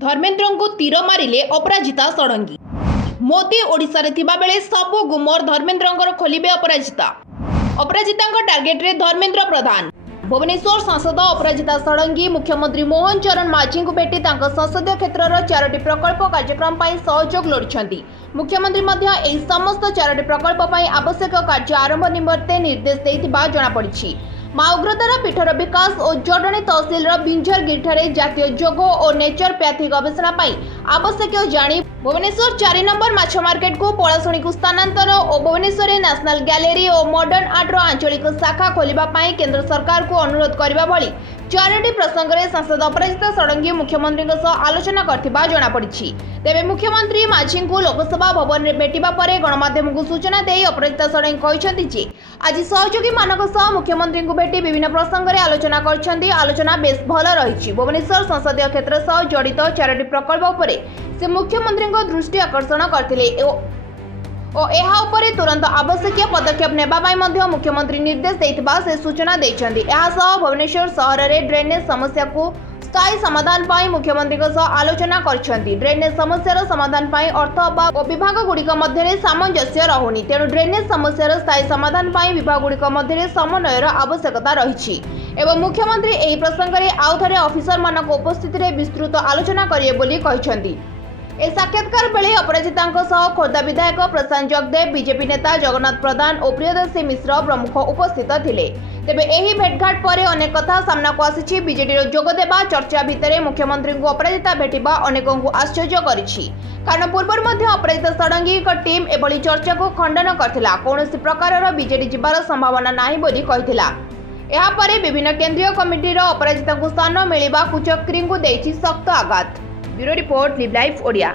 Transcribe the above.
धर्मेंद्र को तीर मारिले अपराजिता षडंगी। मोदी ओडिशा रे थिबा बेले सबु गुमर धर्मेंद्र खोलिबे अपराजिता। अपराजिता टार्गेट रे धर्मेंद्र प्रधान। भुवनेश्वर सांसद अपराजिता षडंगी मुख्यमंत्री मोहन चरण माझी को भेटी संसदीय क्षेत्र 4टी प्रकल्प कार्यक्रम पर सहयोग लोड़ी। मुख्यमंत्री एही समस्त 4टी प्रकल्प पर आवश्यक कार्य आरंभ निमंते निर्देश देथिबा जणा पड़िछि। माँ उग्रतारा पीठर विकास और जडणी तहसिल बिंझरगिरी जातीय जोग और नेचुरोपैथी गवेषणा आवश्यक जानी भुवनेश्वर 4 नंबर माछ मार्केट को पଳାଶୁଣୀ को स्थानांतर और भुवनेश्वर नेशनल गैलेरी और मॉडर्न आर्ट आंचलिक शाखा खोलने केंद्र सरकार को अनुरोध करने भली 4टी प्रसंग में सांसद अपराजिता षडंगी मुख्यमंत्री आलोचना करथिबा जणा पड़िछि। तेबे मुख्यमंत्री माझी को लोकसभा भवन में भेटिबा परे गणमाध्यम को सूचना दे अपराजिता षडंगी कहिसेंति जे आज सहयोगी मानक सह मुख्यमंत्री को भेटी विभिन्न प्रसंग में आलोचना करछन्ति। आलोचना बेस भल रहिछि। भुवनेश्वर संसदीय क्षेत्र सह जड़ित 4टी प्रकल्प उपरे से मुख्यमंत्री दृष्टि आकर्षण करथिले और एहा उपरे तुरंत आवश्यक पदक्षेप नेबा पाई मध्य मुख्यमंत्री निर्देश देथिबा से सूचना दैछन्ति। एहा सह भुवनेश्वर शहर रे ड्रेनेज समस्या को स्थायी समाधान पाई मुख्यमंत्री आलोचना करछन्ति। ड्रेनेज समस्यार समाधान पाई अर्थ अभाव और विभाग गुड़िक मध्य सामंजस्य रहुनी। तेणु ड्रेनेज समस्यार स्थायी समाधान पाई विभाग गुड़िक मध्य समन्वयर आवश्यकता रहिछि एवं मुख्यमंत्री एही प्रसंग में आउ थे ऑफिसर मानक उपस्थिति रे विस्तृत आलोचना करिए बोली कहिसन्ति। ए साक्षात्कार बेले अपराजिता खोर्धा विधायक प्रशांत जगदेव, बीजेपी नेता जगन्नाथ प्रधान और प्रियदर्शी मिश्र प्रमुख उपस्थित थिले। तेबे एही भेटघाट पर अनेक कथा सामना को आसीछि। बीजेडी जोगदेवा चर्चा भितर मुख्यमंत्री को अपराजिता भेटिबा अनेकों को आश्चर्य करिछि। कारण पूर्व मध्य अपराजिता षडंगी टीम एभली चर्चा को खंडन करथिला। कौनसी प्रकार बीजेडी जिबार संभावना नाही बोली कहिथिला। एहा परे विभिन्न केंद्रीय कमिटी अपराजिता को स्थान मिलिबा कुचक्री को देछि सख्त आघात। Bureau report live life Odia.